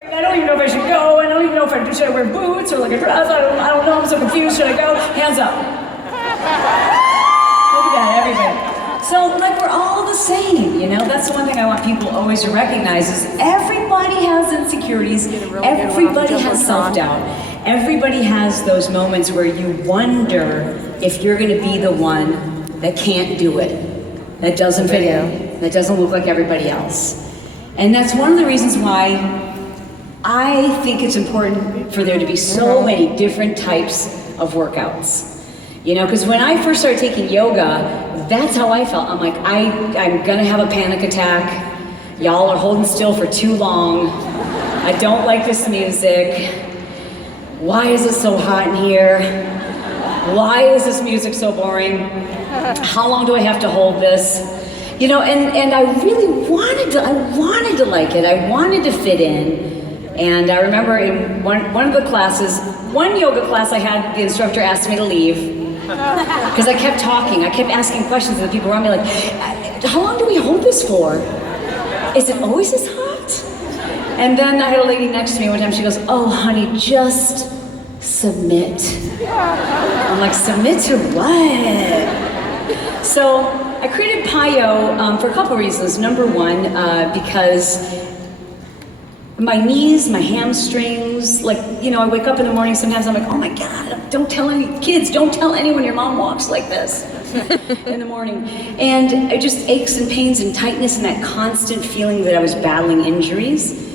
I don't even know if I should go. I don't even know if should I wear boots or like a dress. I don't know. I'm so confused. Should I go? Hands up. Look at that, everybody. So like we're all the same, you know? That's the one thing I want people always to recognize is everybody has insecurities. Everybody has self-doubt. Everybody has those moments where you wonder if you're going to be the one that can't do it, that doesn't fit in, that doesn't look like everybody else. And that's one of the reasons why I think it's important for there to be so many different types of workouts. You know, because when I first started taking yoga, that's how I felt. I'm like, I'm gonna have a panic attack. Y'all are holding still for too long. I don't like this music. Why is it so hot in here? Why is this music so boring? How long do I have to hold this? You know, and I really wanted to like it. I wanted to fit in. And I remember in one of the classes, one yoga class I had, the instructor asked me to leave because I kept talking. I kept asking questions of the people around me like, how long do we hold this for? Is it always this hot? And then I had a lady next to me one time, she goes, oh honey, just submit. I'm like, submit to what? So I created PiYo for a couple reasons. Number one, because my knees, my hamstrings, like, you know, I wake up in the morning, sometimes I'm like, oh my God, don't tell any kids, don't tell anyone your mom walks like this in the morning. And it just aches and pains and tightness and that constant feeling that I was battling injuries.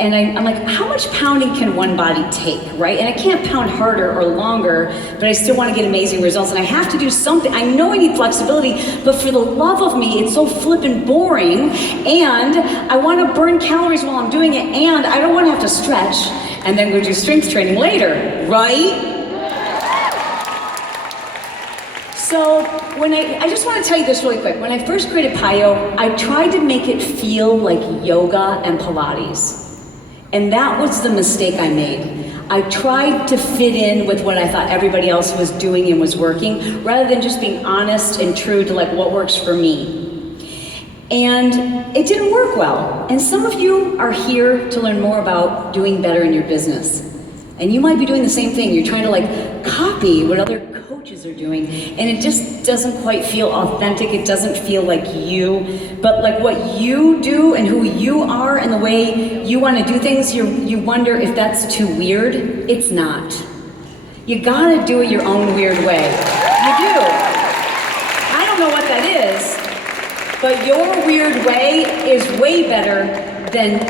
And I'm like, how much pounding can one body take, right? And I can't pound harder or longer, but I still want to get amazing results. And I have to do something. I know I need flexibility, but for the love of me, it's so flippin' boring. And I want to burn calories while I'm doing it. And I don't want to have to stretch and then go do strength training later, right? So when I just want to tell you this really quick. When I first created PiYo, I tried to make it feel like yoga and Pilates. And that was the mistake I made. I tried to fit in with what I thought everybody else was doing and was working, rather than just being honest and true to like what works for me. And it didn't work well. And some of you are here to learn more about doing better in your business. And you might be doing the same thing. You're trying to like copy what other coaches are doing. And it just doesn't quite feel authentic. It doesn't feel like you. But like what you do and who you are and the way you want to do things, you wonder if that's too weird. It's not. You gotta do it your own weird way. You do. I don't know what that is, but your weird way is way better than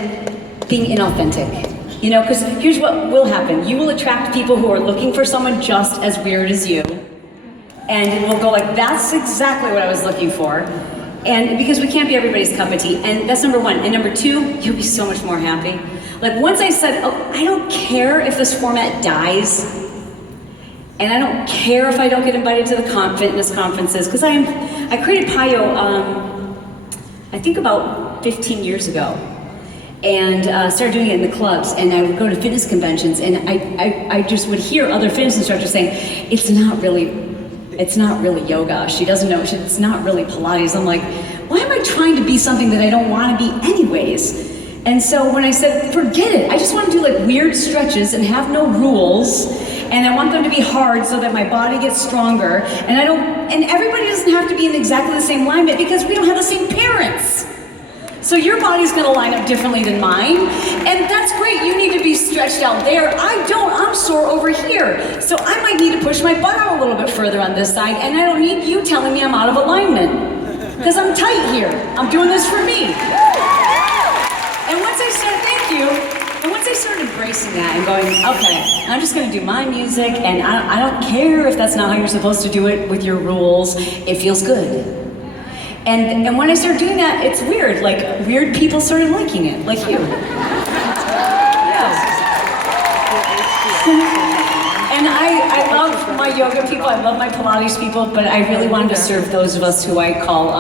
being inauthentic. You know, because here's what will happen. You will attract people who are looking for someone just as weird as you. And it will go like, that's exactly what I was looking for. And because we can't be everybody's cup of tea. And that's number one. And number two, you'll be so much more happy. Like once I said, oh, I don't care if this format dies. And I don't care if I don't get invited to the fitness conferences. Because I created PiYo, I think about 15 years ago. And started doing it in the clubs, and I would go to fitness conventions, and I just would hear other fitness instructors saying, it's not really yoga. She doesn't know, it's not really Pilates. I'm like, why am I trying to be something that I don't want to be anyways? And so when I said, forget it, I just want to do like weird stretches and have no rules, and I want them to be hard so that my body gets stronger, and everybody doesn't have to be in exactly the same alignment because we don't have the same parents. So your body's gonna line up differently than mine, and that's great, you need to be stretched out there. I don't, I'm sore over here. So I might need to push my butt out a little bit further on this side, and I don't need you telling me I'm out of alignment. Because I'm tight here, I'm doing this for me. And once I started, thank you, and once I started embracing that and going, okay, I'm just gonna do my music, and I don't care if that's not how you're supposed to do it with your rules, it feels good. And when I started doing that, it's weird. Like, weird people started liking it, like you. Yeah. And I love my yoga people, I love my Pilates people, but I really wanted to serve those of us who I call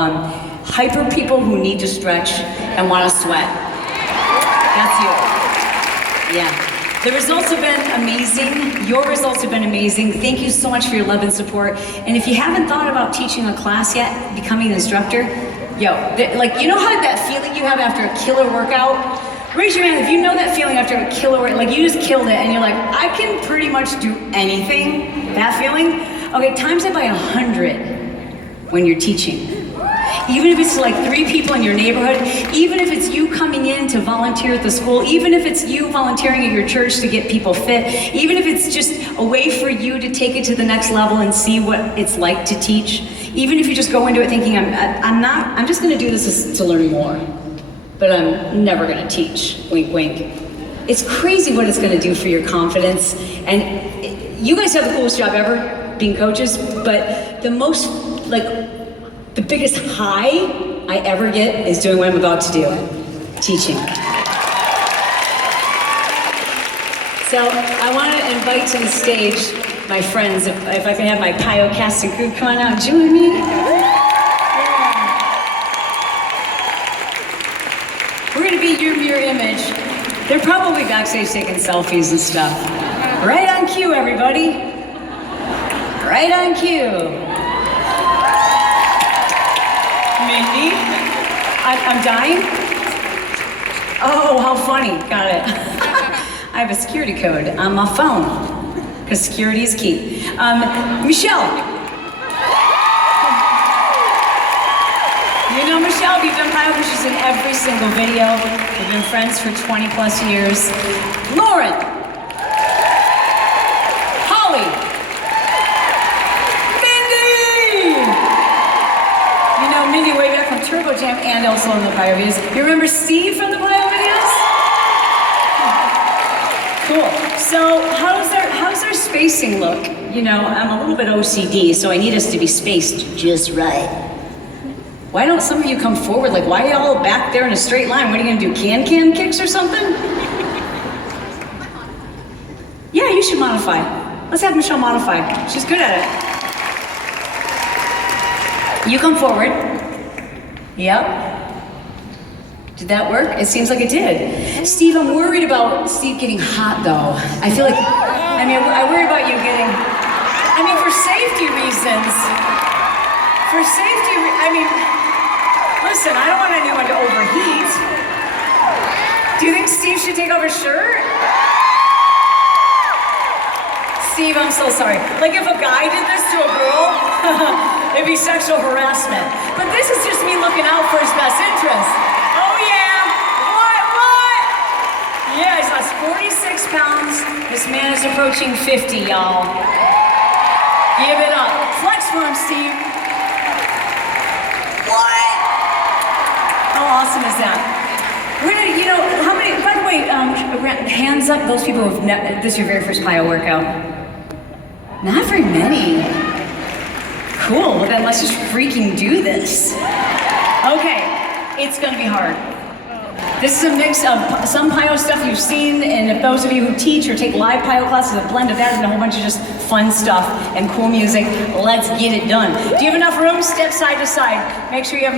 hyper people who need to stretch and want to sweat. That's you. Yeah. The results have been amazing. Your results have been amazing. Thank you so much for your love and support. And if you haven't thought about teaching a class yet, becoming an instructor, like, you know how that feeling you have after a killer workout? Raise your hand if you know that feeling after a killer, like you just killed it and you're like, I can pretty much do anything. That feeling? Okay, times it by 100 when you're teaching. Even if it's like 3 people in your neighborhood, even if it's you coming in to volunteer at the school, even if it's you volunteering at your church to get people fit, even if it's just a way for you to take it to the next level and see what it's like to teach, even if you just go into it thinking, I'm just gonna do this to learn more, but I'm never gonna teach, wink, wink. It's crazy what it's gonna do for your confidence. And you guys have the coolest job ever, being coaches, but the most, the biggest high I ever get is doing what I'm about to do, teaching. So I want to invite to the stage my friends, if I can have my PiYo cast and crew come on out and join me. We're going to be your mirror image. They're probably backstage taking selfies and stuff. Right on cue, everybody. Right on cue. Mindy, I'm dying? Oh, how funny, got it. I have a security code on my phone, because security is key. Michelle. You know Michelle, we've done PiYo, she's in every single video. We've been friends for 20 plus years. Lauren. Holly. Mindy way back from Turbo Jam and also in the PiYo videos. You remember Steve from the PiYo videos? Cool. So how's our spacing look? You know, I'm a little bit OCD, so I need us to be spaced just right. Why don't some of you come forward? Like, why are you all back there in a straight line? What are you gonna do, can kicks or something? Yeah, you should modify. Let's have Michelle modify. She's good at it. You come forward. Yep. Did that work? It seems like it did. Steve, I'm worried about Steve getting hot though. I feel like, I worry about you getting, for safety reasons. Listen, I don't want anyone to overheat. Do you think Steve should take off his shirt? Steve, I'm so sorry. Like if a guy did this to a girl, it'd be sexual harassment. But this is just me looking out for his best interest. Oh yeah, what? Yeah, he's lost 46 pounds. This man is approaching 50, y'all. Give it up. Flex for him, Steve. What? How awesome is that? How many, by the way, hands up, those people who've, this is your very first PiYo workout. Not very many. Cool, well then let's just freaking do this. Okay, it's gonna be hard. This is a mix of some PiYo stuff you've seen, and if those of you who teach or take live PiYo classes, a blend of that and a whole bunch of just fun stuff and cool music. Let's get it done. Do you have enough room? Step side to side. Make sure you have